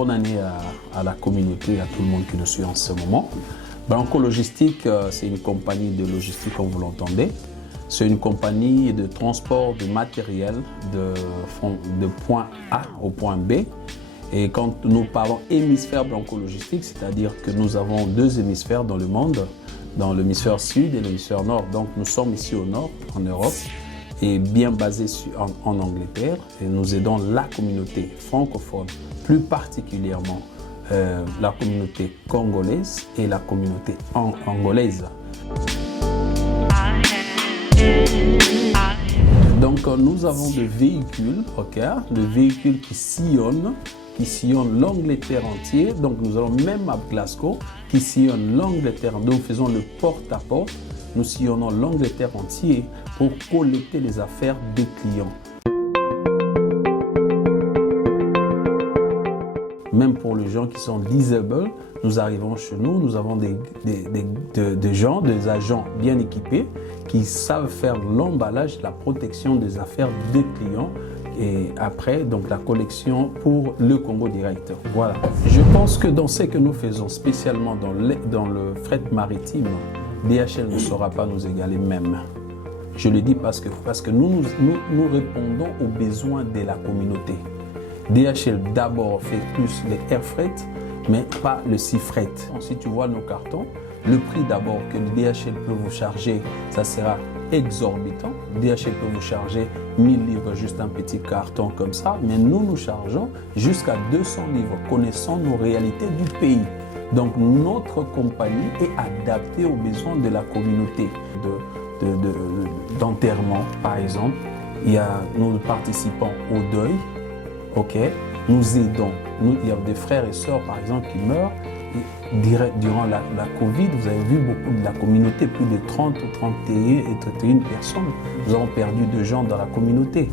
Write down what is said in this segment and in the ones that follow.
bonne année à la communauté, à tout le monde qui nous suit en ce moment. Branco Logistique, c'est une compagnie de logistique, comme vous l'entendez. C'est une compagnie de transport de matériel de point A au point B. Et quand nous parlons hémisphère Branco Logistique, c'est-à-dire que nous avons deux hémisphères dans le monde, dans l'hémisphère sud et l'hémisphère nord. Donc nous sommes ici au nord, en Europe, et bien basés en Angleterre. Et nous aidons la communauté francophone, plus particulièrement la communauté congolaise et la communauté angolaise. Donc nous avons des véhicules, des véhicules qui sillonnent l'Angleterre entière. Donc nous allons même à Glasgow, qui sillonne l'Angleterre. Nous faisons le porte-à-porte. Nous sillonnons l'Angleterre entière pour collecter les affaires des clients. Même pour les gens qui sont disabled, nous arrivons chez nous, nous avons des agents bien équipés qui savent faire l'emballage, la protection des affaires des clients et après donc la collection pour le Congo direct. Voilà. Je pense que dans ce que nous faisons, spécialement dans le fret maritime, DHL ne saura pas nous égaler même. Je le dis parce que nous répondons aux besoins de la communauté. DHL d'abord fait plus les air fret, mais pas le sea fret. Si tu vois nos cartons, le prix d'abord que le DHL peut vous charger, ça sera exorbitant. DHL peut vous charger 1000 livres, juste un petit carton comme ça, mais nous chargeons jusqu'à 200 livres, connaissant nos réalités du pays. Donc notre compagnie est adaptée aux besoins de la communauté. D'enterrement, par exemple, nous participons au deuil. Nous aidons. Il y a des frères et sœurs, par exemple, qui meurent. Et durant la Covid, vous avez vu beaucoup de la communauté, plus de 30 ou 31 personnes. Nous avons perdu de gens dans la communauté.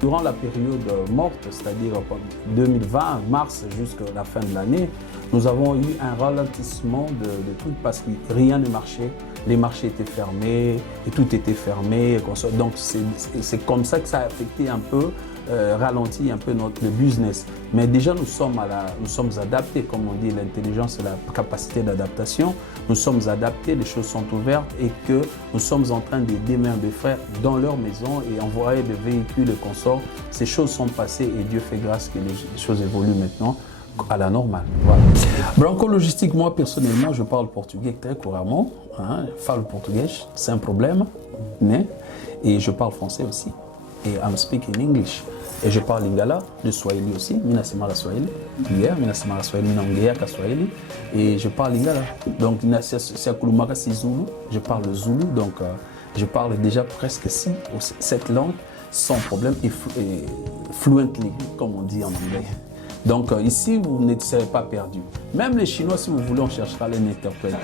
Durant la période morte, c'est-à-dire 2020, mars jusqu'à la fin de l'année, nous avons eu un ralentissement de tout parce que rien ne marchait. Les marchés étaient fermés et tout était fermé. Donc c'est comme ça que ça a affecté un peu, ralenti un peu le business. Mais déjà nous sommes adaptés, comme on dit, l'intelligence et la capacité d'adaptation. Nous sommes adaptés, les choses sont ouvertes et que nous sommes en train d'aider mes frères dans leur maison et envoyer des véhicules et consorts. Ces choses sont passées et Dieu fait grâce que les choses évoluent maintenant à la normale. Voilà. Branco Logistique, moi personnellement, je parle portugais très couramment. Je parle portugais, c'est un problème. Et je parle français aussi. Et I'm speaking English. Et je parle lingala, le swahili aussi. Mina sema la swahili. Hier, mina sema la swahili, mina ongea ka swahili. Et je parle lingala. Donc, c'est kulumaka si zulu. Je parle le zoulou. Donc, je parle déjà presque 7 langues sans problème et fluently, comme on dit en anglais. Donc ici, vous ne serez pas perdu. Même les Chinois, si vous voulez, on cherchera les interprètes.